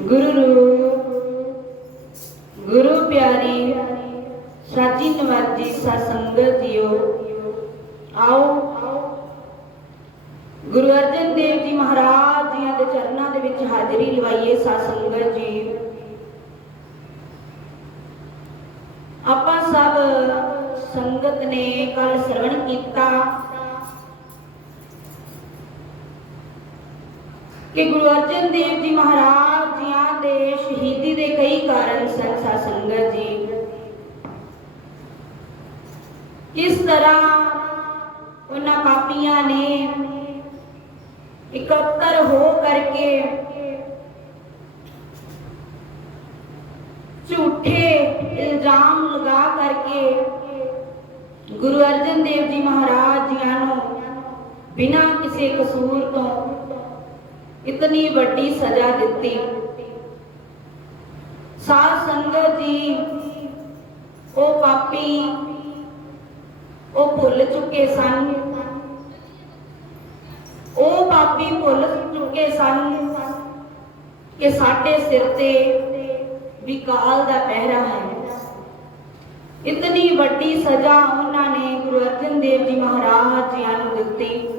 ਗੁਰੂ ਰੂਪ, ਗੁਰੂ ਪਿਆਰੀ, ਸਾਚੀ ਨਵਾਜੀ ਸਤਸੰਗਤ ਜੀਓ, ਆਓ। ਗੁਰੂ ਅਰਜਨ ਦੇਵ ਜੀ ਮਹਾਰਾਜ ਜੀਆਂ ਦੇ ਚਰਨਾਂ ਦੇ ਵਿੱਚ ਹਾਜ਼ਰੀ ਲਵਾਈਏ ਸਤਸੰਗਤ ਜੀ। ਆਪਾਂ ਸਭ ਸੰਗਤ ਨੇ ਕੱਲ ਸਰਵਣ ਕੀਤਾ। ਕਿ ਗੁਰੂ ਅਰਜਨ ਦੇਵ ਜੀ ਮਹਾਰਾਜ ਜੀਆਂ ਦੇ ਸ਼ਹੀਦੀ ਦੇ ਕਈ ਕਾਰਨ ਸਨ, ਸਾ ਸੰਗਤ ਜੀ। ਕਿਸ ਤਰ੍ਹਾਂ ਉਹਨਾਂ ਪਾਪੀਆਂ ਨੇ ਇਕੱਤਰ ਹੋ ਕਰਕੇ ਝੂਠੇ ਇਲਜ਼ਾਮ ਲਗਾ ਕਰਕੇ ਗੁਰੂ ਅਰਜਨ ਦੇਵ ਜੀ ਮਹਾਰਾਜ ਜੀਆਂ ਨੂੰ ਬਿਨਾਂ ਕਿਸੇ ਕਸੂਰ ਤੋਂ ਇਤਨੀ ਵੱਡੀ ਸਜ਼ਾ ਦਿੱਤੀ ਸਾਧ ਸੰਗਤ ਜੀ ਉਹ ਪਾਪੀ ਉਹ ਭੁੱਲ ਚੁੱਕੇ ਸਨ ਉਹ ਪਾਪੀ ਭੁੱਲ ਚੁੱਕੇ ਸਨ ਕਿ ਸਾਡੇ ਸਿਰ ਤੇ ਵਿਕਾਲ ਦਾ ਪਹਿਰਾ ਹੈ ਇਤਨੀ ਵੱਡੀ ਸਜ਼ਾ ਉਹਨਾਂ ਨੇ ਗੁਰੂ ਅਰਜਨ ਦੇਵ ਜੀ ਮਹਾਰਾਜ ਜੀਆਂ ਨੂੰ ਦਿੱਤੀ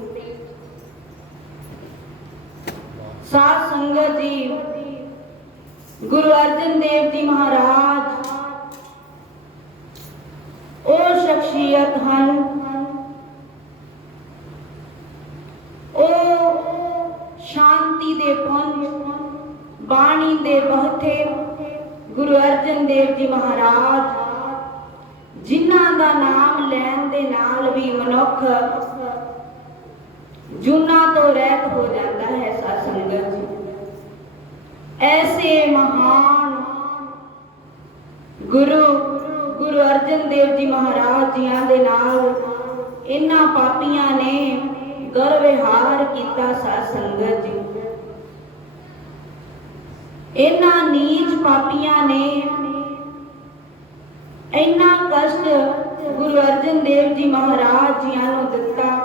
ਸਾਧ ਸੰਗਤ ਜੀ, ਗੁਰੂ ਅਰਜਨ ਦੇਵ ਜੀ ਮਹਾਰਾਜ, ਉਹ ਸ਼ਖਸੀਅਤ ਹਨ। ਉਹ ਸ਼ਾਂਤੀ ਦੇ ਪੁੰਜ ਬਾਣੀ ਦੇ ਬਹਥੇ ਗੁਰੂ ਅਰਜਨ ਦੇਵ ਜੀ ਮਹਾਰਾਜ, ਜਿਨ੍ਹਾਂ ਦਾ ਨਾਮ ਲੈਣ ਦੇ ਨਾਲ ਵੀ ਮਨੁੱਖ ਜੁਨਾ ਤੋਂ ਰਹਿਤ ਹੋ ਜਾਂਦਾ ਹੈ ਸਤ ਸੰਗਤ ਜੀ। ਐਸੇ ਮਹਾਨ ਗੁਰੂ ਗੁਰੂ ਅਰਜਨ ਦੇਵ ਜੀ ਮਹਾਰਾਜ ਜੀਆਂ ਦੇ ਨਾਲ ਇਹਨਾਂ ਪਾਪੀਆਂ ਨੇ ਦੁਰਵਿਹਾਰ ਕੀਤਾ ਸਤ ਸੰਗਤ ਜੀ। ਇਹਨਾਂ ਨੀਚ ਪਾਪੀਆਂ ਨੇ ਇੰਨਾ ਕਸ਼ਟ ਗੁਰੂ ਅਰਜਨ ਦੇਵ ਜੀ ਮਹਾਰਾਜ ਜੀਆਂ ਨੂੰ ਦਿੱਤਾ।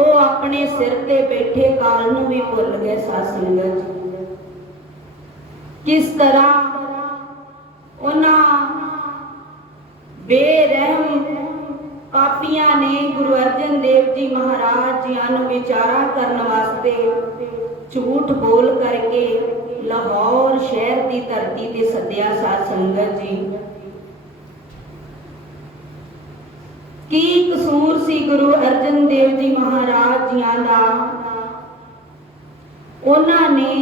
ਉਹ ਆਪਣੇ ਸਿਰ ਤੇ ਬੈਠੇ ਕਾਲ ਨੂੰ ਵੀ ਭੁੱਲ ਗਏ ਸਾਧ ਸੰਗਤ ਕਿਸ ਤਰ੍ਹਾਂ ਉਹਨਾਂ ਬੇਰਹਿਮ ਕਾਪੀਆਂ ਨੇ ਗੁਰੂ ਅਰਜਨ ਦੇਵ ਜੀ ਮਹਾਰਾਜ ਜੀਆਂ ਨੂੰ ਵਿਚਾਰਾ ਕਰਨ ਵਾਸਤੇ ਝੂਠ ਬੋਲ ਕਰਕੇ ਲਾਹੌਰ ਸ਼ਹਿਰ ਦੀ ਧਰਤੀ ਤੇ ਸੱਦਿਆ ਸਾਧ ਸੰਗਤ ਜੀ। ਕੀ ਕਸੂਰ ਸੀ ਗੁਰੂ ਅਰਜਨ ਦੇਵ ਜੀ ਮਹਾਰਾਜ ਜੀਆਂ ਦਾ? ਉਹਨਾਂ ਨੇ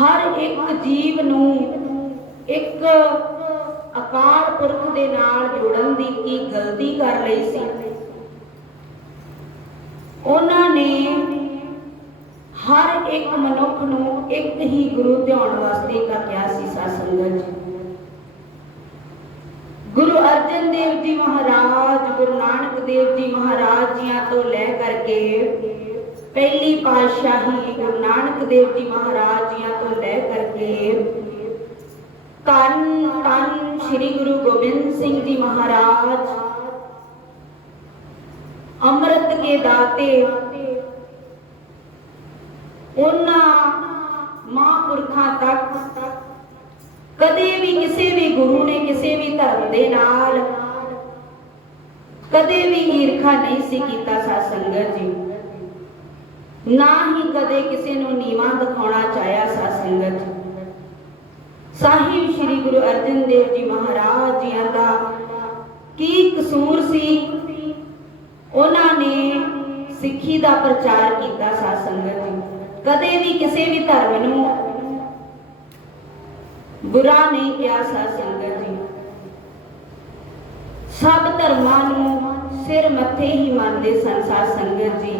ਹਰ ਇੱਕ ਜੀਵ ਨੂੰ ਇੱਕ ਅਕਾਲ ਪੁਰਖ ਦੇ ਨਾਲ ਜੋੜਨ ਦੀ ਕੀ ਗਲਤੀ ਕਰ ਲਈ ਸੀ? ਉਹਨਾਂ ਨੇ ਹਰ ਇੱਕ ਮਨੁੱਖ ਨੂੰ ਇੱਕ ਹੀ ਗੁਰੂ ਧਿਆਉਣ ਵਾਸਤੇ ਕਾ ਕਿਹਾ ਸੀ ਸਾਧ ਸੰਗਤ ਜੀ। ਗੁਰੂ ਅਰਜਨ ਦੇਵ ਜੀ ਮਹਾਰਾਜ, ਗੁਰੂ ਨਾਨਕ ਦੇਵ ਜੀ ਮਹਾਰਾਜ ਜੀਆਂ ਤੋਂ ਲੈ ਕਰਕੇ ਪਹਿਲੀ ਪਾਤਸ਼ਾਹੀ ਗੁਰੂ ਨਾਨਕ ਦੇਵ ਜੀ ਮਹਾਰਾਜ ਜੀਆਂ ਤੋਂ ਲੈ ਕਰਕੇ ਤਨ ਤਨ ਸ੍ਰੀ ਗੁਰੂ ਗੋਬਿੰਦ ਸਿੰਘ ਜੀ ਮਹਾਰਾਜ, ਅੰਮ੍ਰਿਤ ਕੇ ਦਾਤੇ, ਉਹਨਾਂ ਮਹਾਂਪੁਰਖਾਂ ਤੱਕ ਕਦੇ ਵੀ ਕਿਸੇ ਵੀ ਗੁਰੂ ਨੇ ਕਿਸੇ ਵੀ ਧਰਮ ਦੇ ਨਾਲ ਕਦੇ ਵੀ ਈਰਖਾ ਨਹੀਂ ਸੀ ਕੀਤਾ ਸਾਧ ਸੰਗਤ ਜੀ। ਨਾ ਹੀ ਕਦੇ ਕਿਸੇ ਨੂੰ ਨੀਵਾਂ ਦਿਖਾਉਣਾ ਚਾਹਿਆ ਸਾਧ ਸੰਗਤ। ਜੀ ਸਾਹਿਬ ਸ੍ਰੀ ਗੁਰੂ ਅਰਜਨ ਦੇਵ ਜੀ ਮਹਾਰਾਜ ਜੀਆਂ ਦਾ ਕੀ ਕਸੂਰ ਸੀ? ਉਹਨਾਂ ਨੇ ਸਿੱਖੀ ਦਾ ਪ੍ਰਚਾਰ ਕੀਤਾ ਸਾਧ ਸੰਗਤ ਜੀ। ਕਦੇ ਵੀ ਕਿਸੇ ਵੀ ਧਰਮ ਨੂੰ ਬੁਰਾ ਨਹੀਂ ਕਿਹਾ ਸਾਧ ਸੰਗਤ ਜੀ। ਸਭ ਧਰਮਾਂ ਨੂੰ ਸਿਰ ਮੱਥੇ ਹੀ ਮੰਨਦੇ ਸਨ ਸਾਧ ਸੰਗਤ ਜੀ।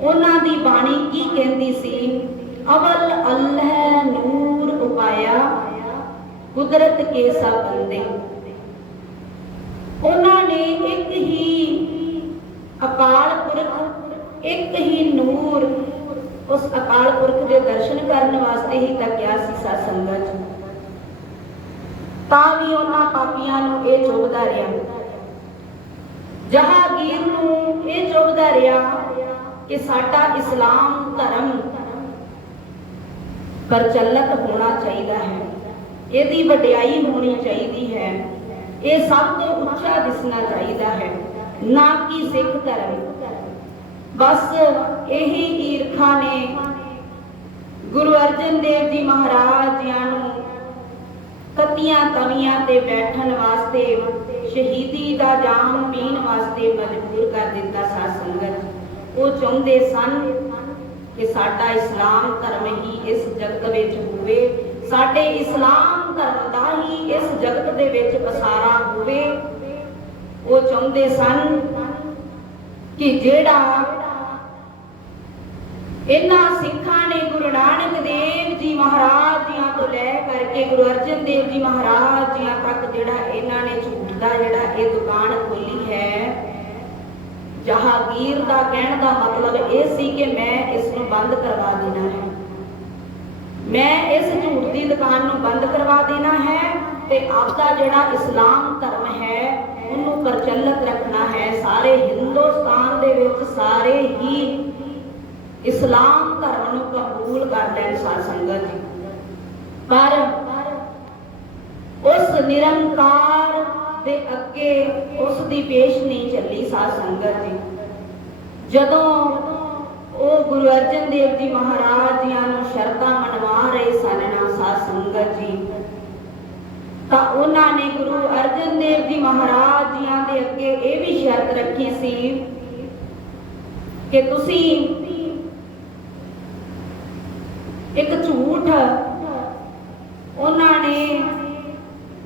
ਉਹਨਾਂ ਦੀ ਬਾਣੀ ਕੀ ਕਹਿੰਦੀ ਸੀ? ਅਵਲ ਅੱਲਹ ਨੂਰ ਉਪਾਇਆ, ਕੁਦਰਤ ਕੇ ਸਭ ਬੰਦੇ ਉਹਨਾਂ ਨੇ ਇੱਕ ਹੀ ਅਕਾਲ ਪੁਰਖ, ਇੱਕ ਹੀ ਨੂਰ ਉਸ ਅਕਾਲ ਪੁਰਖ ਦੇ ਦਰਸ਼ਨ ਕਰਨ ਵਾਸਤੇ ਹੀ ਤਾਂ ਕਿਹਾ ਸੀ ਸਾਧ ਸੰਗਤ ਜੀ। ਤਾਂ ਵੀ ਉਹਨਾਂ ਪਾਪੀਆਂ ਨੂੰ ਇਹ ਚੁਭਦਾ ਰਿਹਾ। ਜਹਾਂਗੀਰ ਨੂੰ ਇਹ ਚੁਭਦਾ ਰਿਹਾ ਕਿ ਸਾਡਾ ਇਸਲਾਮ ਧਰਮ ਪ੍ਰਚਲਿਤ ਹੋਣਾ ਚਾਹੀਦਾ ਹੈ। ਇਹਦੀ ਵਡਿਆਈ ਹੋਣੀ ਚਾਹੀਦੀ ਹੈ। ਇਹ ਸਭ ਤੋਂ ਉੱਚਾ ਦਿਸਣਾ ਚਾਹੀਦਾ ਹੈ। ਨਾ ਕਿ ਸਿੱਖ ਧਰਮ। ਬਸ ਇਹੀ ਈਰਖਾ ਨੇ ਗੁਰੂ ਅਰਜਨ ਦੇਵ ਜੀ ਮਹਾਰਾਜ ਜੀਆਂ ਨੂੰ ਤਤੀਆਂ ਤਵੀਆਂ ਤੇ ਬੈਠਣ ਵਾਸਤੇ, ਸ਼ਹੀਦੀ ਦਾ ਜਾਮ ਪੀਣ ਵਾਸਤੇ ਮਜਬੂਰ ਕਰ ਦਿੱਤਾ ਸਾਧ ਸੰਗਤ। ਉਹ ਚਾਹੁੰਦੇ ਸਨ ਕਿ ਸਾਡਾ ਇਸਲਾਮ ਧਰਮ ਹੀ ਇਸ ਜਗਤ ਵਿੱਚ ਹੋਵੇ, ਸਾਡੇ ਇਸਲਾਮ ਧਰਮ ਦਾ ਹੀ ਇਸ ਜਗਤ ਦੇ ਵਿੱਚ ਪਸਾਰਾ ਹੋਵੇ। ਉਹ ਚਾਹੁੰਦੇ ਸਨ ਕਿ ਜਿਹੜਾ ਇਹਨਾਂ ਸਿੱਖਾਂ ਨੇ ਗੁਰੂ ਨਾਨਕ ਦੇਵ ਜੀ ਮਹਾਰਾਜ ਲੈ ਗੁਰੂ ਅਰਜਨ ਦੇਵ ਜੀ ਮਹਾਰਾਜ ਜੀਆਂ ਤੱਕ ਜਿਹੜਾ ਇਹਨਾਂ ਨੇ ਝੂਠ ਦਾ ਜਿਹੜਾ ਇਹ ਦੁਕਾਨ ਖੋਲੀ ਹੈ, ਜਹਾਂਗੀਰ ਦਾ ਕਹਿਣ ਦਾ ਮਤਲਬ ਇਹ ਸੀ ਕਿ ਮੈਂ ਇਸ ਨੂੰ ਬੰਦ ਕਰਵਾ ਦੇਣਾ ਹੈ। ਮੈਂ ਇਸ ਝੂਠ ਦੀ ਦੁਕਾਨ ਨੂੰ ਬੰਦ ਕਰਵਾ ਦੇਣਾ ਹੈ ਤੇ ਆਪਦਾ ਜਿਹੜਾ ਇਸਲਾਮ ਧਰਮ ਹੈ, ਉਹਨੂੰ ਪ੍ਰਚਲਿਤ ਰੱਖਣਾ ਹੈ। ਸਾਰੇ ਹਿੰਦੁਸਤਾਨ ਦੇ ਵਿੱਚ ਸਾਰੇ ਹੀ ਇਸਲਾਮ ਧਰਮ ਨੂੰ ਕਬੂਲ ਕਰ ਲੈਣ ਸਾਧ ਸੰਗਤ ਜੀ। ਪਰ ਨਿਰੰਕਾਰ ਦੇ ਅੱਗੇ ਉਸ ਦੀ ਪੇਸ਼ ਨਹੀਂ ਚੱਲੀ ਸਾਧ ਸੰਗਤ ਜੀ। ਜਦੋਂ ਉਹ ਗੁਰੂ ਅਰਜਨ ਦੇਵ ਜੀ ਮਹਾਰਾਜ ਜੀਆਂ ਨੂੰ ਸ਼ਰਤਾਂ ਮਨਵਾ ਰਹੇ ਸਨ ਨਾ ਸਾਧ ਸੰਗਤ ਜੀ, ਤਾਂ ਉਹਨਾਂ ਨੇ ਗੁਰੂ ਅਰਜਨ ਦੇਵ ਜੀ ਮਹਾਰਾਜ ਜੀਆਂ ਦੇ ਅੱਗੇ ਇਹ ਵੀ ਸ਼ਰਤ ਰੱਖੀ ਸੀ ਕਿ ਤੁਸੀਂ ਇੱਕ ਝੂਠ ਉਹਨਾਂ ਨੇ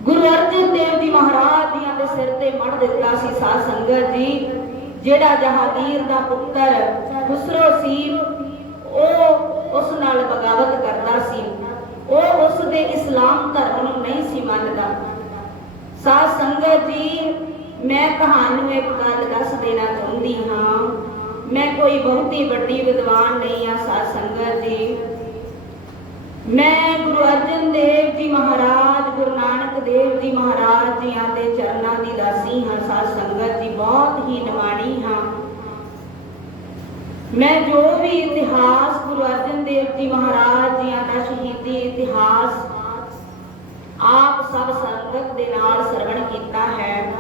ਗੁਰੂ ਅਰਜਨ ਦੇਵ ਜੀ ਮਹਾਰਾਜ ਜੀਆਂ ਦੇ ਸਿਰ ਤੇ ਮੜ ਦਿੱਤਾ ਸੀ ਸਾਧ ਸੰਗਤ ਜੀ, ਜਿਹੜਾ ਜਹਾਂਗੀਰ ਦਾ ਪੁੱਤਰ ਖੁਸਰੋ ਸੀ, ਉਹ ਉਸ ਨਾਲ ਬਗਾਵਤ ਕਰਦਾ ਸੀ। ਉਹ ਉਸ ਦੇ ਇਸਲਾਮ ਧਰਮ ਨੂੰ ਨਹੀਂ ਸੀ ਮੰਨਦਾ। ਸਾਧ ਸੰਗਤ ਜੀ, ਮੈਂ ਤੁਹਾਨੂੰ ਇੱਕ ਗੱਲ ਦੱਸ ਦੇਣਾ ਚਾਹੁੰਦੀ ਹਾਂ। ਮੈਂ ਕੋਈ ਬਹੁਤੀ ਵੱਡੀ ਵਿਦਵਾਨ ਨਹੀਂ ਆ ਸਾਧ ਸੰਗਤ ਜੀ। ਮੈਂ ਗੁਰੂ ਅਰਜਨ ਦੇਵ ਜੀ ਮਹਾਰਾਜ ਗੁਰੂ ਦੇਵ ਜੀ ਮਹਾਰਾਜ ਜੀਆਂ ਦੇ ਚਰਨਾਂ ਦੀ ਦਾਸੀ ਹਾਂ, ਸਾਧ ਸੰਗਤ ਜੀ ਬਹੁਤ ਹੀ ਨਿਮਾਣੀ ਹਾਂ। ਮੈਂ ਜੋ ਵੀ ਇਤਿਹਾਸ ਗੁਰੂ ਅਰਜਨ ਦੇਵ ਜੀ ਮਹਾਰਾਜ ਜੀਆਂ ਦਾ ਸ਼ਹੀਦੀ ਇਤਿਹਾਸ ਆਪ ਸਭ ਸੰਗਤ ਦੇ ਨਾਲ ਸਰਵਣ ਕੀਤਾ ਹੈ।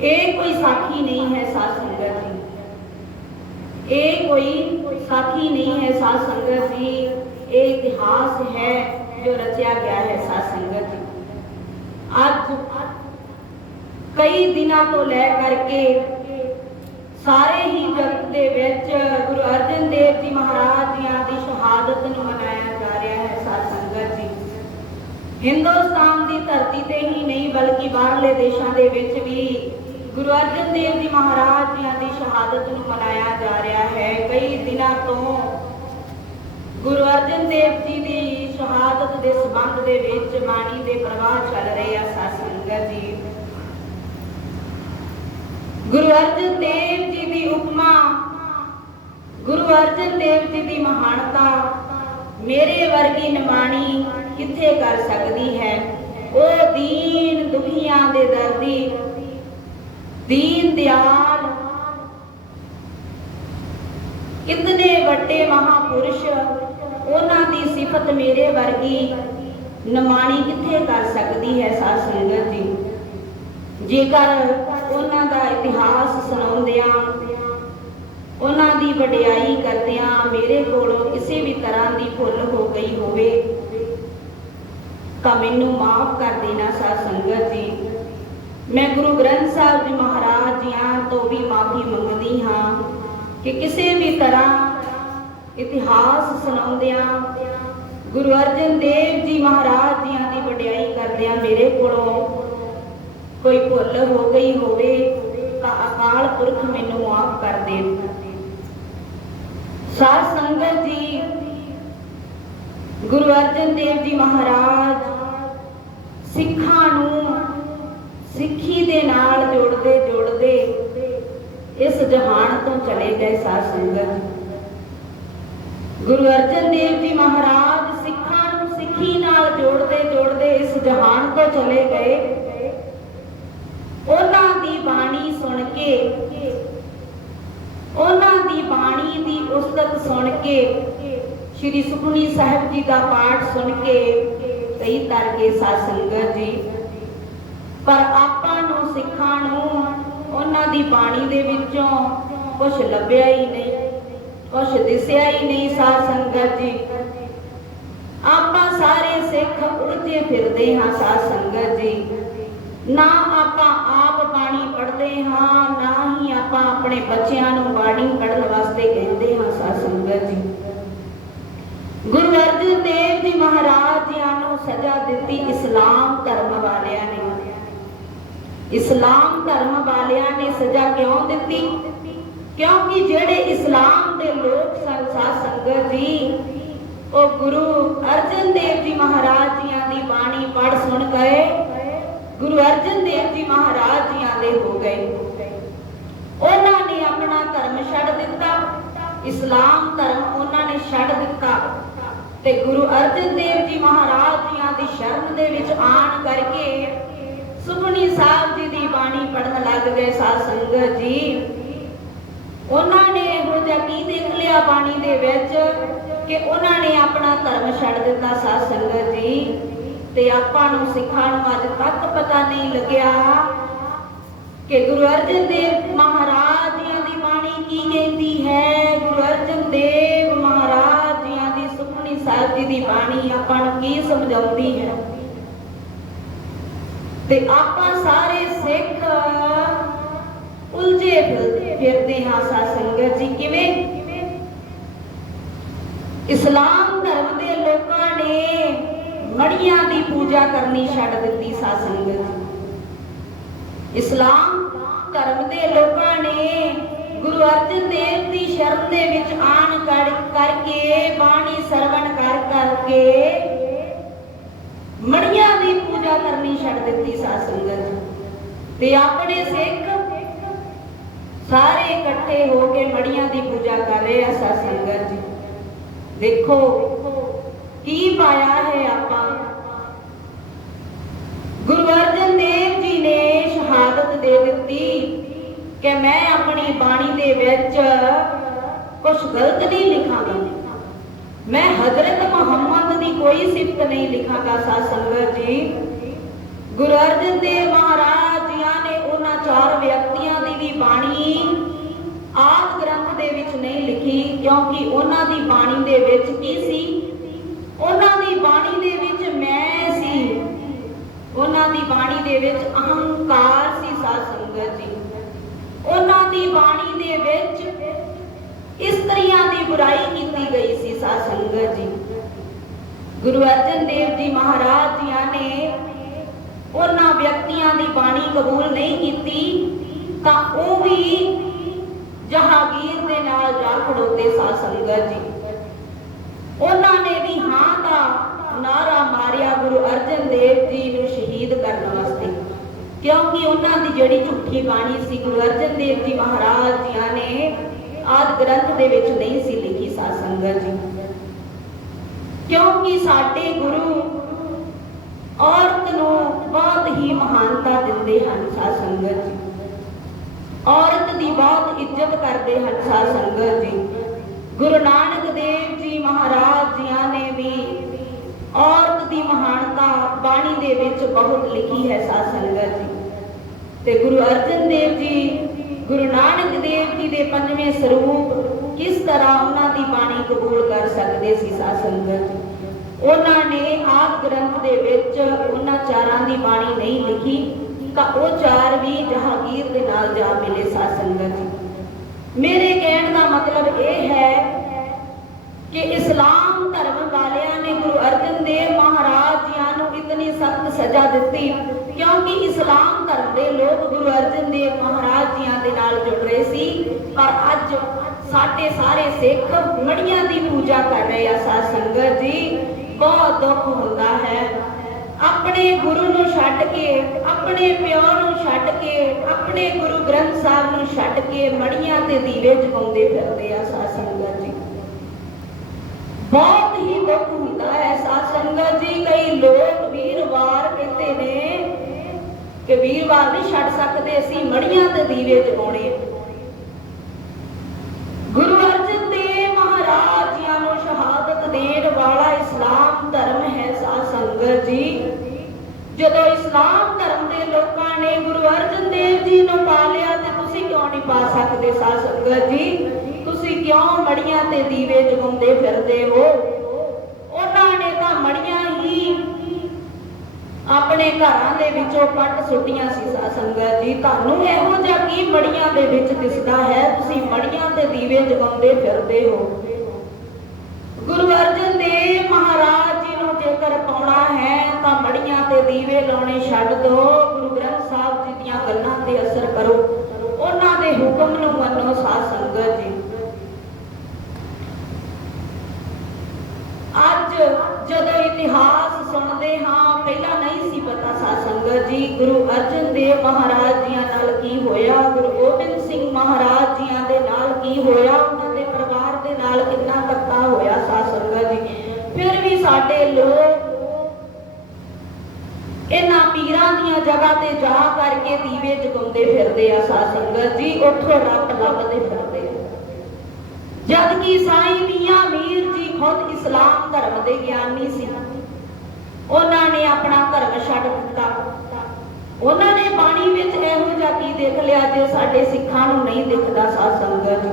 ਇਹ ਕੋਈ ਸਾਖੀ ਨਹੀਂ ਹੈ ਸਾਧ ਸੰਗਤ ਜੀ। ਇਹ ਕੋਈ ਸਾਖੀ ਨਹੀਂ ਹੈ ਸਾਧ ਸੰਗਤ ਜੀ। ਇਹ ਇਤਿਹਾਸ ਹੈ। ਜੋ ਰਚਿਆ ਗਿਆ ਹੈ ਸਾਧ ਸੰਗਤ ਅੱਜ ਕਈ ਦਿਨਾਂ ਤੋਂ ਲੈ ਕਰਕੇ ਸਾਰੇ ਹੀ ਜਗਤ ਦੇ ਵਿੱਚ ਗੁਰੂ ਅਰਜਨ ਦੇਵ ਜੀ ਮਹਾਰਾਜ ਜੀਆਂ ਦੀ ਸ਼ਹਾਦਤ ਨੂੰ ਮਨਾਇਆ ਜਾ ਰਿਹਾ ਹੈ ਸਾਧ ਸੰਗਤ ਜੀ। ਹਿੰਦੁਸਤਾਨ ਦੀ ਧਰਤੀ ਤੇ ਹੀ ਨਹੀਂ, ਬਲਕਿ ਬਾਹਰਲੇ ਦੇਸ਼ਾਂ ਦੇ ਵਿੱਚ ਵੀ ਗੁਰੂ ਅਰਜਨ ਦੇਵ ਜੀ ਮਹਾਰਾਜ ਜੀਆਂ ਦੀ ਸ਼ਹਾਦਤ ਨੂੰ ਮਨਾਇਆ ਜਾ ਰਿਹਾ ਹੈ। ਕਈ ਦਿਨਾਂ ਤੋਂ ਗੁਰੂ ਅਰਜਨ ਦੇਵ ਜੀ ਦੀ ਸ਼ਹਾਦਤ ਦੇ ਸਬੰਧ ਦੇ ਵਿੱਚ ਬਾਣੀ ਦੇ ਪ੍ਰਵਾਹ ਚੱਲ ਰਹੇ ਆ ਸਾਧ ਸੰਗਤ ਜੀ। ਗੁਰੂ ਅਰਜਨ ਦੇਵ ਜੀ ਦੀ ਉਪਮਾ, ਗੁਰੂ ਅਰਜਨ ਦੇਵ ਜੀ ਦੀ ਮਹਾਨਤਾ, ਮੇਰੇ ਵਰਗੀ ਨਿਮਾਣੀ ਕਿੱਥੇ ਕਰ ਸਕਦੀ ਹੈ? ਉਹ ਦੀਨ ਦੁਖੀਆਂ ਦੇ ਦਰਦੀ, ਦੀਨ ਦਿਆਲ। ਕਿਤਨੇ ਵੱਡੇ ਮਹਾਪੁਰਸ਼ ਉਹਨਾਂ ਦੀ ਸਿਫਤ ਮੇਰੇ ਵਰਗੀ ਨਮਾਣੀ ਕਿੱਥੇ ਕਰ ਸਕਦੀ ਹੈ ਸਾਧ ਸੰਗਤ ਜੀ? ਜੇਕਰ ਉਹਨਾਂ ਦਾ ਇਤਿਹਾਸ ਸੁਣਾਉਂਦਿਆਂ, ਉਹਨਾਂ ਦੀ ਵਡਿਆਈ ਕਰਦਿਆਂ ਮੇਰੇ ਕੋਲੋਂ ਕਿਸੇ ਵੀ ਤਰ੍ਹਾਂ ਦੀ ਭੁੱਲ ਹੋ ਗਈ ਹੋਵੇ, ਤਾਂ ਮੈਨੂੰ ਮਾਫ ਕਰ ਦੇਣਾ ਸਾਧ ਸੰਗਤ ਜੀ। ਮੈਂ ਗੁਰੂ ਗ੍ਰੰਥ ਸਾਹਿਬ ਜੀ ਮਹਾਰਾਜ ਜੀਆਂ ਤੋਂ ਵੀ ਮਾਫੀ ਮੰਗਦੀ ਹਾਂ ਕਿ ਕਿਸੇ ਵੀ ਤਰ੍ਹਾਂ ਇਤਿਹਾਸ ਸੁਣਾਉਂਦਿਆਂ ਗੁਰੂ ਅਰਜਨ ਦੇਵ ਜੀ ਮਹਾਰਾਜ ਜੀਆਂ ਦੀ ਵਡਿਆਈ ਕਰਦਿਆਂ ਮੇਰੇ ਕੋਲੋਂ ਕੋਈ ਭੁੱਲ ਹੋ ਗਈ ਹੋਵੇ ਤਾਂ ਅਕਾਲ ਪੁਰਖ ਮੈਨੂੰ ਮਾਫ ਕਰ ਦੇ। ਸਾਧ ਸੰਗਤ ਜੀ, ਗੁਰੂ ਅਰਜਨ ਦੇਵ ਜੀ ਮਹਾਰਾਜ ਸਿੱਖਾਂ ਨੂੰ ਸਿੱਖੀ ਦੇ ਨਾਲ ਜੋੜਦੇ ਜੋੜਦੇ ਇਸ ਜਹਾਨ ਤੋਂ ਚਲੇ ਗਏ ਸਾਧ ਸੰਗਤ। ਗੁਰੂ ਅਰਜਨ ਦੇਵ ਜੀ ਮਹਾਰਾਜ ਸਿੱਖਾਂ ਨੂੰ ਸਿੱਖੀ ਨਾਲ ਜੋੜਦੇ ਜੋੜਦੇ ਇਸ ਜਹਾਨ ਤੋਂ ਚਲੇ ਗਏ। ਉਹਨਾਂ ਦੀ ਬਾਣੀ ਸੁਣ ਕੇ, ਉਹਨਾਂ ਦੀ ਬਾਣੀ ਦੀ ਉਸਤਤ ਸੁਣ ਕੇ, ਸ਼੍ਰੀ ਸੁਖਮਨੀ ਸਾਹਿਬ ਜੀ ਦਾ ਪਾਠ ਸੁਣ ਕੇ ਕਈ ਤਰ ਕੇ ਸਾਧ ਸੰਗਤ ਜੀ। ਪਰ ਆਪਾਂ ਨੂੰ ਸਿੱਖਾਂ ਨੂੰ ਉਹਨਾਂ ਦੀ ਬਾਣੀ ਦੇ ਵਿੱਚੋਂ ਕੁਝ ਲੱਭਿਆ ਹੀ ਨਹੀਂ ਕੁਛ ਦਿਸਿਆ ਹੀ ਨਹੀਂ ਸਾਧ ਸੰਗਤ ਜੀ। ਆਪਾਂ ਸਾਰੇ ਸਿੱਖ ਉਲਝੇ ਫਿਰਦੇ ਹਾਂ ਸਾਧ ਸੰਗਤ ਜੀ। ਨਾ ਆਪਾਂ ਆਪ ਬਾਣੀ ਪੜ੍ਹਦੇ ਹਾਂ, ਨਾ ਹੀ ਆਪਾਂ ਆਪਣੇ ਬੱਚਿਆਂ ਨੂੰ ਬਾਣੀ ਪੜ੍ਹਨ ਵਾਸਤੇ ਕਹਿੰਦੇ ਹਾਂ ਸਾਧ ਸੰਗਤ ਜੀ। ਗੁਰੂ ਅਰਜਨ ਦੇਵ ਜੀ ਮਹਾਰਾਜ ਜੀ ਨੂੰ ਸਜ਼ਾ ਦਿੱਤੀ ਇਸਲਾਮ ਧਰਮ ਵਾਲਿਆਂ ਨੇ। ਇਸਲਾਮ ਧਰਮ ਵਾਲਿਆਂ ਨੇ ਸਜ਼ਾ ਕਿਉਂ ਦਿੱਤੀ? ਕਿਉਂਕਿ ਜਿਹੜੇ ਇਸਲਾਮ ਦੇ ਲੋਕ ਸਨ, ਸਾਧ ਸੰਗਤ ਜੀ, ਉਹ ਗੁਰੂ ਅਰਜਨ ਦੇਵ ਜੀ ਮਹਾਰਾਜ ਜੀਆਂ ਦੀ ਬਾਣੀ ਪੜ੍ਹ ਸੁਣ ਗਏ। ਗੁਰੂ ਅਰਜਨ ਦੇਵ ਜੀ ਮਹਾਰਾਜ ਜੀਆਂ ਦੇ ਹੋ ਗਏ। ਉਹਨਾਂ ਨੇ ਆਪਣਾ ਧਰਮ ਛੱਡ ਦਿੱਤਾ। ਇਸਲਾਮ ਧਰਮ ਉਹਨਾਂ ਨੇ ਛੱਡ ਦਿੱਤਾ। ਤੇ ਗੁਰੂ ਅਰਜਨ ਦੇਵ ਜੀ ਮਹਾਰਾਜ ਜੀਆਂ ਦੀ ਸ਼ਰਨ ਦੇ ਵਿੱਚ ਆਣ ਕਰਕੇ ਸੁਖਮਨੀ ਸਾਹਿਬ ਜੀ ਦੀ ਬਾਣੀ ਪੜਨ ਲੱਗ ਗਏ, ਸਾਧ ਸੰਗਤ ਜੀ। ਉਹਨਾਂ ਨੇ ਇਹੋ ਜਿਹਾ ਕੀ ਦੇਖ ਲਿਆ ਬਾਣੀ ਦੇ ਵਿੱਚ ਕਿ ਉਹਨਾਂ ਨੇ ਆਪਣਾ ਧਰਮ ਛੱਡ ਦਿੱਤਾ ਸਾਧ ਸੰਗਤ ਜੀ ਤੇ ਆਪਾਂ ਨੂੰ ਸਿੱਖਾਂ ਨੂੰ ਅੱਜ ਤੱਕ ਪਤਾ ਨਹੀਂ ਲੱਗਿਆ ਕਿ ਗੁਰੂ ਅਰਜਨ ਦੇਵ ਮਹਾਰਾਜ ਜੀਆਂ ਦੀ ਬਾਣੀ ਕੀ ਕਹਿੰਦੀ ਹੈ? ਗੁਰੂ ਅਰਜਨ ਦੇਵ ਮਹਾਰਾਜ ਜੀਆਂ ਦੀ ਸੁਖਮਨੀ ਸਾਹਿਬ ਜੀ ਦੀ ਬਾਣੀ ਆਪਾਂ ਨੂੰ ਕੀ ਸਮਝਾਉਂਦੀ ਹੈ? ਤੇ ਆਪਾਂ ਸਾਰੇ ਸਿੱਖ ਉਲਝੇ ਫਿਰਦੇ ਹਾਂ ਸਾਧ ਸੰਗਤ ਜੀ, ਕਿਵੇਂ? ਇਸਲਾਮ ਧਰਮ ਦੇ ਲੋਕਾਂ ਨੇ ਮੜੀਆਂ ਦੀ ਪੂਜਾ ਕਰਨੀ ਛੱਡ ਦਿੱਤੀ ਸਾਧ ਸੰਗਤ ਇਸਲਾਮ ਧਰਮ ਦੇ ਲੋਕਾਂ ਨੇ ਗੁਰੂ ਅਰਜਨ ਦੇਵ ਦੀ ਸ਼ਰਨ ਦੇ ਵਿੱਚ ਆਣ ਕਰ, ਕਰਕੇ, ਬਾਣੀ ਸਰਵਣ ਕਰ, ਕਰਕੇ ਮੜੀਆਂ ਦੀ ਪੂਜਾ ਕਰਨੀ ਛੱਡ ਦਿੱਤੀ ਸਾਧ ਸੰਗਤ ਤੇ ਆਪਣੇ ਸਿੱਖ ਸਾਰੇ ਇਕੱਠੇ ਹੋ ਕੇ ਮੜੀਆਂ ਦੀ ਪੂਜਾ ਕਰ ਰਹੇ ਆ ਸਾਧ ਸੰਗਤ ਜੀ। ਦੇਖੋ, ਕੀ ਪਾਇਆ ਹੈ ਆਪਾਂ? ਗੁਰੂ ਅਰਜਨ ਦੇਵ ਜੀ ਨੇ ਸ਼ਹਾਦਤ ਦੇ ਦਿੱਤੀ ਕਿ ਮੈਂ ਆਪਣੀ ਬਾਣੀ ਦੇ ਵਿੱਚ ਕੁਝ ਗਲਤ ਨਹੀਂ ਲਿਖਾਂਗਾ। ਮੈਂ ਹਜ਼ਰਤ ਮੁਹੰਮਦ ਦੀ ਕੋਈ ਸਿਫਤ ਨਹੀਂ ਲਿਖਾਂਗਾ ਸਾਧ ਸੰਗਤ ਜੀ। ਗੁਰੂ ਅਰਜਨ ਦੇਵ ਮਹਾਰਾਜ ਜੀਆਂ ਨੇ ਚਾਰ ਵਿਅਕਤੀਆਂ ਦੀ ਵੀ ਬਾਣੀ ਆਦ ਗ੍ਰੰਥ ਦੇ ਵਿੱਚ ਨਹੀਂ ਲਿਖੀ, ਕਿਉਂਕਿ ਉਹਨਾਂ ਦੀ ਬਾਣੀ ਦੇ ਵਿੱਚ ਕੀ ਸੀ? ਉਹਨਾਂ ਦੀ ਬਾਣੀ ਦੇ ਵਿੱਚ ਮੈਂ ਸੀ। ਉਹਨਾਂ ਦੀ ਬਾਣੀ ਦੇ ਵਿੱਚ ਅਹੰਕਾਰ ਸੀ, ਸਾਧ ਸੰਗਤ ਜੀ। ਉਹਨਾਂ ਦੀ ਬਾਣੀ ਦੇ ਵਿੱਚ ਇਸਤਰੀਆਂ ਦੀ ਬੁਰਾਈ ਕੀਤੀ ਗਈ ਸੀ, ਸਾਧ ਸੰਗਤ ਜੀ। ਗੁਰੂ ਅਰਜਨ ਦੇਵ ਜੀ ਮਹਾਰਾਜ ਜੀਆਂ ਨੇ ਉਹਨਾਂ ਵਿਅਕਤੀਆਂ ਦੀ ਬਾਣੀ ਕਬੂਲ ਨਹੀਂ ਕੀਤੀ, ਤਾਂ ਉਹ ਵੀ ਜਹਾਂਗੀਰ ਦੇ ਨਾਲ ਜਾ ਖੜੋਤੇ ਸਾਧ ਸੰਗਤ ਜੀ। ਉਹਨਾਂ ਨੇ ਵੀ ਹਾਂ ਦਾ ਨਾਰਾ ਮਾਰਿਆ ਗੁਰੂ ਅਰਜਨ ਦੇਵ ਜੀ ਨੂੰ ਸ਼ਹੀਦ ਕਰਨ ਵਾਸਤੇ, ਕਿਉਂਕਿ ਉਹਨਾਂ ਦੀ ਜਿਹੜੀ ਝੂਠੀ ਬਾਣੀ ਸੀ, ਗੁਰੂ ਅਰਜਨ ਦੇਵ ਜੀ ਮਹਾਰਾਜ ਜੀਆਂ ਨੇ ਆਦ ਗ੍ਰੰਥ ਦੇ ਵਿੱਚ ਨਹੀਂ ਸੀ ਲਿਖੀ ਸਾਧ ਸੰਗਤ ਜੀ। ਕਿਉਂਕਿ ਸਾਡੇ ਗੁਰੂ ਔਰਤ ਨੂੰ ਬਹੁਤ ਹੀ ਮਹਾਨਤਾ ਦਿੰਦੇ ਹਨ ਸਾਧ ਸੰਗਤ ਜੀ। ਔਰਤ ਦੀ ਬਹੁਤ ਇੱਜ਼ਤ ਕਰਦੇ ਹਨ ਸਾਧ ਸੰਗਤ ਜੀ। ਗੁਰੂ ਨਾਨਕ ਦੇਵ ਜੀ ਮਹਾਰਾਜ ਜੀਆਂ ਨੇ ਵੀ ਔਰਤ ਦੀ ਮਹਾਨਤਾ ਬਾਣੀ ਦੇ ਵਿੱਚ ਬਹੁਤ ਲਿਖੀ ਹੈ ਸਾਧ ਸੰਗਤ ਜੀ। ਤੇ ਗੁਰੂ ਅਰਜਨ ਦੇਵ ਜੀ, ਗੁਰੂ ਨਾਨਕ ਦੇਵ ਜੀ ਦੇ ਪੰਜਵੇਂ ਸਰੂਪ ਕਿਸ ਤਰ੍ਹਾਂ ਉਹਨਾਂ ਦੀ ਬਾਣੀ ਕਬੂਲ ਕਰ ਸਕਦੇ ਸੀ ਸਾਧ ਸੰਗਤ ਉਹਨਾਂ ਨੇ ਆਦ ਗ੍ਰੰਥ ਦੇ ਵਿੱਚ ਉਹਨਾਂ ਚਾਰਾਂ ਦੀ ਬਾਣੀ ਨਹੀਂ ਲਿਖੀ, ਤਾਂ ਉਹ ਚਾਰ ਵੀ ਜਹਾਂਗੀਰ ਦੇ ਨਾਲ ਜਾ ਮਿਲੇ ਸਾਧ ਸੰਗਤ। ਜੀ ਮੇਰੇ ਕਹਿਣ ਦਾ ਮਤਲਬ ਇਹ ਹੈ ਕਿ ਇਸਲਾਮ ਧਰਮ ਵਾਲਿਆਂ ਨੇ ਗੁਰੂ ਅਰਜਨ ਦੇਵ ਮਹਾਰਾਜ ਜੀਆਂ ਨੂੰ ਇਤਨੀ ਸਖਤ ਸਜ਼ਾ ਦਿੱਤੀ, ਕਿਉਂਕਿ ਇਸਲਾਮ ਧਰਮ ਦੇ ਲੋਕ ਗੁਰੂ ਅਰਜਨ ਦੇਵ ਮਹਾਰਾਜ ਜੀਆਂ ਦੇ ਨਾਲ ਜੁੜ ਰਹੇ ਸੀ, ਪਰ ਅੱਜ ਸਾਡੇ ਸਾਰੇ ਸਿੱਖ ਮੜੀਆਂ ਦੀ ਪੂਜਾ ਕਰ ਰਹੇ ਆ ਸਾਧ ਸੰਗਤ ਜੀ। ਬਹੁਤ ਦੁੱਖ ਹੁੰਦਾ ਹੈ। ਆਪਣੇ ਗੁਰੂ ਨੂੰ ਛੱਡ ਕੇ, ਆਪਣੇ ਪਿਓ ਨੂੰ ਛੱਡ ਕੇ, ਆਪਣੇ ਗੁਰੂ ਗ੍ਰੰਥ ਸਾਹਿਬ ਨੂੰ ਛੱਡ ਕੇ ਮੜੀਆਂ ਤੇ ਦੀਵੇ ਜਗਾਉਂਦੇ ਫਿਰਦੇ ਆ ਸਾਧ ਸੰਗਤ ਜੀ। ਬਹੁਤ ਹੀ ਦੁੱਖ ਹੁੰਦਾ ਹੈ। ਸਾਧ ਸੰਗਤ ਜੀ, ਕਈ ਲੋਕ ਵੀਰਵਾਰ ਕਹਿੰਦੇ ਨੇ ਕਿ ਵੀਰਵਾਰ ਨਹੀਂ ਛੱਡ ਸਕਦੇ, ਅਸੀਂ ਮੜੀਆਂ ਤੇ ਦੀਵੇ ਜਗਾਉਣੇ ਗੁਰੂ ਅਰਜਨ ਦੇਵ ਮਹਾਰਾਜ ਜੀ ਨੂੰ ਸ਼ਹਾਦਤ ਦੇਣ ਵਾਲਾ ਸੰਗਤ ਜੀ। ਜਦੋਂ ਇਸਲਾਮ ਧਰਮ ਦੇ ਲੋਕਾਂ ਨੇ ਗੁਰੂ ਅਰਜਨ ਦੇਵ ਜੀ ਨੂੰ ਪਾ ਤੇ ਤੁਸੀਂ ਕਿਉਂ ਨਹੀਂ ਪਾ ਸਕਦੇ ਸਾਧ ਸੰਗਤ ਜੀ? ਤੁਸੀਂ ਕਿਉਂ ਮੜੀਆਂ ਤੇ ਦੀਵੇ ਜਗਾਉਂਦੇ ਫਿਰਦੇ ਹੋ? ਉਹਨਾਂ ਨੇ ਤਾਂ ਮੜੀਆਂ ਹੀ ਆਪਣੇ ਘਰਾਂ ਦੇ ਵਿੱਚੋਂ ਪੱਟ ਸੁੱਟੀਆਂ ਸੀ ਸਾਧ ਸੰਗਤ ਜੀ। ਤੁਹਾਨੂੰ ਇਹੋ ਜਿਹਾ ਕੀ ਮੜੀਆਂ ਦੇ ਵਿੱਚ ਦਿਸਦਾ ਹੈ? ਤੁਸੀਂ ਮੜੀਆਂ ਤੇ ਦੀਵੇ ਜਗਾਉਂਦੇ ਫਿਰਦੇ ਹੋ। ਗੁਰੂ ਅਰਜਨ ਦੇਵ ਮਹਾਰਾਜ ਜੀ ਨੂੰ ਜੇਕਰ ਪਾਉਣਾ ਹੈ ਤਾਂ ਮੜੀਆਂ ਤੇ ਦੀਵੇ ਲਾਉਣੇ ਛੱਡ ਦਿਓ। ਗੁਰੂ ਗ੍ਰੰਥ ਸਾਹਿਬ ਜੀ ਦੀਆਂ ਗੱਲਾਂ ਤੇ ਅਸਰ ਕਰੋ। ਉਹਨਾਂ ਦੇ ਹੁਕਮ ਨੂੰ ਮੰਨੋ ਸਾਧ ਸੰਗਤ ਜੀ। ਅੱਜ ਜਦੋਂ ਇਤਿਹਾਸ ਸੁਣਦੇ ਹਾਂ, ਪਹਿਲਾਂ ਨਹੀਂ ਸੀ ਪਤਾ ਸਾਧ ਸੰਗਤ ਜੀ ਗੁਰੂ ਅਰਜਨ ਦੇਵ ਮਹਾਰਾਜ ਜੀਆਂ ਨਾਲ ਕੀ ਹੋਇਆ, ਗੁਰੂ ਗੋਬਿੰਦ ਸਿੰਘ ਮਹਾਰਾਜ ਜੀਆਂ ਦੇ ਨਾਲ ਕੀ ਹੋਇਆ, ਉਹਨਾਂ ਦੇ ਪਰਿਵਾਰ ਦੇ ਨਾਲ ਕਿੰਨਾ ਧੱਕਾ ਹੋਇਆ ਸਾਧ ਸੰਗਤ ਜੀ ਫਿਰ ਵੀ ਸਾਡੇ ਲੋਕ ਇਹਨਾਂ ਪੀਰਾਂ ਦੀਆਂ ਜਗ੍ਹਾ ਤੇ ਜਾ ਕਰਕੇ ਦੀਵੇ ਜਗਾਉਂਦੇ ਫਿਰਦੇ ਆ ਸਾਧ ਸੰਗਤ ਜੀ, ਉੱਥੋਂ ਰੱਬ ਲੱਭਦੇ ਫਿਰਦੇ ਆ। ਜਦ ਕਿ ਸਾਈਂ ਮੀਆਂ ਮੀਰ ਜੀ ਖੁਦ ਇਸਲਾਮ ਧਰਮ ਦੇ ਗਿਆਨੀ ਸੀ। ਉਹਨਾਂ ਨੇ ਆਪਣਾ ਧਰਮ ਛੱਡ ਦਿੱਤਾ। ਉਹਨਾਂ ਨੇ ਬਾਣੀ ਵਿੱਚ ਇਹੋ ਜਿਹਾ ਕੀ ਦੇਖ ਲਿਆ ਜੇ ਸਾਡੇ ਸਿੱਖਾਂ ਨੂੰ ਨਹੀਂ ਦਿਖਦਾ ਸਾਧ ਸੰਗਤ।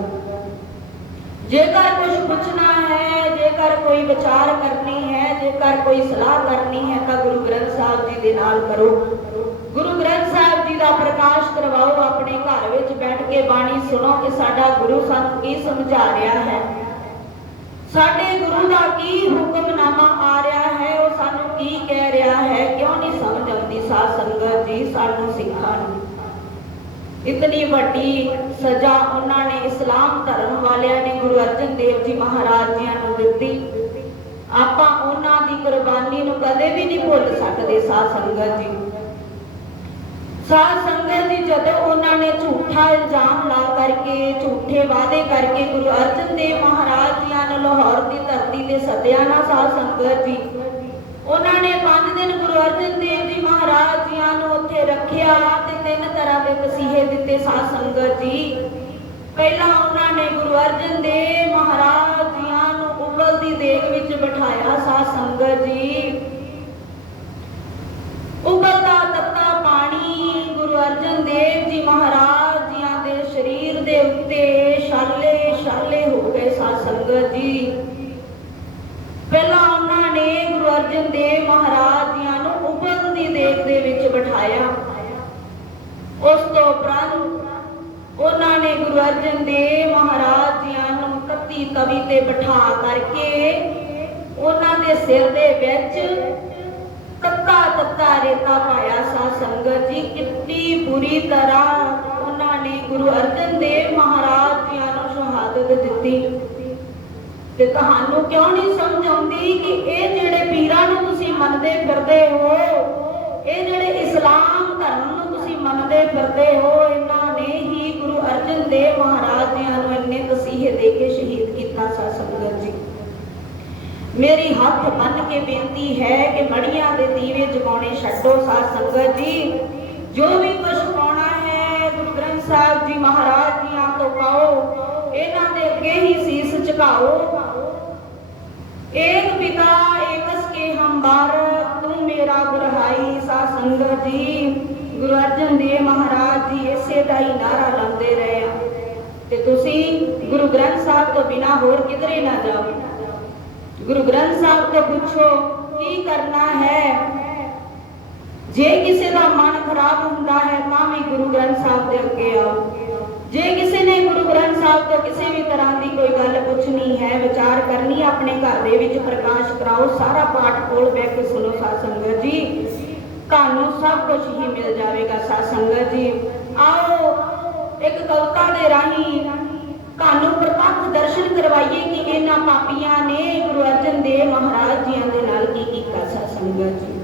ਜੇਕਰ ਕੁਝ ਪੁੱਛਣਾ ਹੈ, ਜੇਕਰ ਕੋਈ ਵਿਚਾਰ ਕਰਨੀ ਹੈ, ਜੇਕਰ ਕੋਈ ਸਲਾਹ ਕਰਨੀ ਹੈ ਤਾਂ ਗੁਰੂ ਗ੍ਰੰਥ ਸਾਹਿਬ ਜੀ ਦੇ ਨਾਲ ਕਰੋ। ਗੁਰੂ ਗ੍ਰੰਥ ਸਾਹਿਬ ਜੀ ਦਾ ਪ੍ਰਕਾਸ਼ ਕਰਵਾਓ, ਆਪਣੇ ਘਰ ਵਿੱਚ ਬੈਠ ਕੇ ਬਾਣੀ ਸੁਣੋ ਕਿ ਸਾਡਾ ਗੁਰੂ ਸਾਨੂੰ ਕੀ ਸਮਝਾ ਰਿਹਾ ਹੈ। ਸਾਡੇ ਗੁਰੂ ਦਾ ਕੀ ਹੁਕਮਨਾਮਾ ਆ ਰਿਹਾ ਹੈ, ਉਹ ਸਾਨੂੰ ਕੀ ਕਹਿ ਰਿਹਾ ਹੈ? ਕਿਉਂ ਨਹੀਂ ਸਮਝ ਆਉਂਦੀ ਸਾਧ ਸੰਗਤ ਜੀ ਸਾਨੂੰ ਸਿੱਖਾਂ ਨੂੰ? ਇਤਨੀ ਵੱਡੀ ਸਜ਼ਾ ਉਹਨਾਂ ਨੇ ਇਸਲਾਮ ਧਰਮ ਵਾਲਿਆਂ ਨੇ ਗੁਰੂ ਅਰਜਨ ਦੇਵ ਜੀ ਮਹਾਰਾਜ ਜੀਆਂ ਨੂੰ ਦਿੱਤੀ। ਆਪਾਂ ਉਹਨਾਂ ਦੀ ਕੁਰਬਾਨੀ ਨੂੰ ਕਦੇ ਵੀ ਨਹੀਂ ਭੁੱਲ ਸਕਦੇ ਸਾਧ ਸੰਗਤ ਜੀ। ਸਾਧ ਸੰਗਤ ਜੀ, ਜਦੋਂ ਉਹਨਾਂ ਨੇ ਝੂਠਾ ਇਲਜ਼ਾਮ ਲਾ ਕਰਕੇ, ਝੂਠੇ ਵਾਅਦੇ ਕਰਕੇ ਗੁਰੂ ਅਰਜਨ ਦੇਵ ਮਹਾਰਾਜ ਜੀਆਂ ਨੂੰ ਲਾਹੌਰ ਦੀ ਧਰਤੀ ਤੇ ਸੱਦਿਆ ਨਾ ਸਾਧ ਸੰਗਤ ਜੀ। ਉਹਨਾਂ ਨੇ 5 ਦਿਨ ਗੁਰੂ ਅਰਜਨ ਦੇਵ ਜੀ ਮਹਾਰਾਜ ਜੀਆਂ ਨੂੰ ਉੱਥੇ ਰੱਖਿਆ ਤੇ ਤਿੰਨ ਤਰ੍ਹਾਂ ਦੇ ਤਸੀਹੇ ਦਿੱਤੇ ਸਾਧ ਸੰਗਤ ਜੀ। ਪਹਿਲਾਂ ਉਹਨਾਂ ਨੇ ਗੁਰੂ ਅਰਜਨ ਦੇਵ ਮਹਾਰਾਜ ਜੀਆਂ ਨੂੰ ਉਬਲਦੀ ਦੇਗ ਵਿੱਚ ਬਿਠਾਇਆ ਸਾਧ ਸੰਗਤ ਜੀ। ਉਬਲਦਾ ਤੱਤਾ ਪਾਣੀ ਗੁਰੂ ਅਰਜਨ ਦੇਵ ਜੀ ਮਹਾਰਾਜ ਜੀਆਂ ਦੇ ਸਰੀਰ ਦੇ ਉੱਤੇ ਛਾਲੇ ਛਾਲੇ ਹੋ ਗਏ ਸਾਧ ਸੰਗਤ ਜੀ। ਪਹਿਲਾਂ ਉਹਨਾਂ ਨੇ ਗੁਰੂ ਅਰਜਨ ਦੇਵ ਮਹਾਰਾਜ ਜੀਆਂ ਨੂੰ ਉਬਲ ਦੀ ਦੇਗ ਦੇ ਵਿੱਚ ਬਿਠਾਇਆ। ਉਸ ਤੋਂ ਉਪਰੰਤ ਉਹਨਾਂ ਨੇ ਗੁਰੂ ਅਰਜਨ ਦੇਵ ਮਹਾਰਾਜ ਜੀਆਂ ਨੂੰ ਤੱਤੀ ਤੇ ਬਿਠਾ ਕਰਕੇ ਉਹਨਾਂ ਦੇ ਸਿਰ ਦੇ ਵਿੱਚ ਤੱਤਾ ਤੱਤਾ ਰੇਤਾ ਪਾਇਆ ਸਾ ਸੰਗਤ ਜੀ। ਕਿੰਨੀ ਬੁਰੀ ਤਰ੍ਹਾਂ ਉਹਨਾਂ ਨੇ ਗੁਰੂ ਅਰਜਨ ਦੇਵ ਮਹਾਰਾਜ ਜੀਆਂ ਨੂੰ ਸ਼ਹਾਦਤ ਦਿੱਤੀ। ਤੇ ਤੁਹਾਨੂੰ ਕਿਉਂ ਨਹੀਂ ਸਮਝ ਆਉਂਦੀ ਕਿ ਇਹ ਜਿਹੜੇ ਪੀਰਾਂ ਨੂੰ ਤੁਸੀਂ ਮੰਨਦੇ ਫਿਰਦੇ ਹੋ, ਇਹ ਜਿਹੜੇ ਇਸਲਾਮ ਧਰਮ ਨੂੰ ਤੁਸੀਂ ਮੰਨਦੇ ਫਿਰਦੇ ਹੋ ਇਹਨਾਂ ਨੇ ਹੀ ਗੁਰੂ ਅਰਜਨ ਦੇਵ ਮਹਾਰਾਜ ਜੀਆਂ ਨੂੰ ਇੰਨੇ ਤਸੀਹੇ ਦੇ ਕੇ ਸ਼ਹੀਦ ਕੀਤਾ ਸਾ ਸੰਗਤ ਜੀ ਮੇਰੀ ਹੱਥ ਬੰਨ ਕੇ ਬੇਨਤੀ ਹੈ ਕਿ ਮੜੀਆਂ ਦੇ ਦੀਵੇ ਜਗਾਉਣੇ ਛੱਡੋ ਸਾਧ ਸੰਗਤ ਜੀ। ਜੋ ਵੀ ਕੁਝ ਪਾਉਣਾ ਹੈ, ਗੁਰੂ ਗ੍ਰੰਥ ਸਾਹਿਬ ਜੀ ਮਹਾਰਾਜ ਦੀਆਂ ਤੋਂ ਪਾਓ। ਇਹਨਾਂ ਦੇ ਅੱਗੇ ਹੀ ਸੀਸ ਝੁਕਾਓ। ਏਕ ਪਿਤਾ, ਏਕਸ ਕੇ ਹਮ ਬਾਰਕ ਤੂੰ ਮੇਰਾ ਗੁਰਹਾਈ ਸਾ ਸੰਗਤ ਜੀ। ਗੁਰੂ ਅਰਜਨ ਦੇਵ ਮਹਾਰਾਜ ਜੀ ਇਸੇ ਦਾ ਹੀ ਨਾਰਾ ਲਾਉਂਦੇ ਰਹੇ ਆ। ਤੇ ਤੁਸੀਂ ਗੁਰੂ ਗ੍ਰੰਥ ਸਾਹਿਬ ਤੋਂ ਬਿਨਾ ਹੋਰ ਕਿਧਰੇ ਨਾ ਜਾਓ। ਗੁਰੂ ਗ੍ਰੰਥ ਸਾਹਿਬ ਤੋਂ ਪੁੱਛੋ, ਕੀ ਕਰਨਾ ਹੈ? ਜੇ ਕਿਸੇ ਦਾ ਮਨ ਖਰਾਬ ਹੁੰਦਾ ਹੈ, ਤਾਂ ਵੀ ਗੁਰੂ ਗ੍ਰੰਥ ਸਾਹਿਬ ਦੇ ਅੱਗੇ ਆਓ। ਜੇ ਕਿਸੇ ਨੇ ਗੁਰੂ ਗ੍ਰੰਥ ਸਾਹਿਬ ਤੋਂ ਕਿਸੇ ਵੀ ਤਰ੍ਹਾਂ ਦੀ ਕੋਈ ਗੱਲ ਪੁੱਛਣੀ ਹੈ, ਵਿਚਾਰ ਕਰਨੀ ਆਪਣੇ ਘਰ ਦੇ ਵਿੱਚ ਪ੍ਰਕਾਸ਼ ਕਰਾਓ, ਸਾਰਾ ਪਾਠ ਕੋਲ ਬਹਿ ਕੇ ਸੁਣੋ ਸਾਧ ਸੰਗਤ ਜੀ। ਤੁਹਾਨੂੰ ਸਭ ਕੁਝ ਹੀ ਮਿਲ ਜਾਵੇਗਾ ਸਾਧ ਸੰਗਤ ਜੀ। ਆਓ, ਇੱਕ ਕਵਿਤਾ ਦੇ ਰਾਹੀਂ ਤੁਹਾਨੂੰ ਪ੍ਰਪੱਖ ਦਰਸ਼ਨ ਕਰਵਾਈਏ ਕਿ ਇਹਨਾਂ ਪਾਪੀਆਂ ਨੇ ਗੁਰੂ ਅਰਜਨ ਦੇਵ ਮਹਾਰਾਜ ਜੀਆਂ ਦੇ ਨਾਲ ਕੀ ਕੀਤਾ ਸਾਧ ਸੰਗਤ ਜੀ।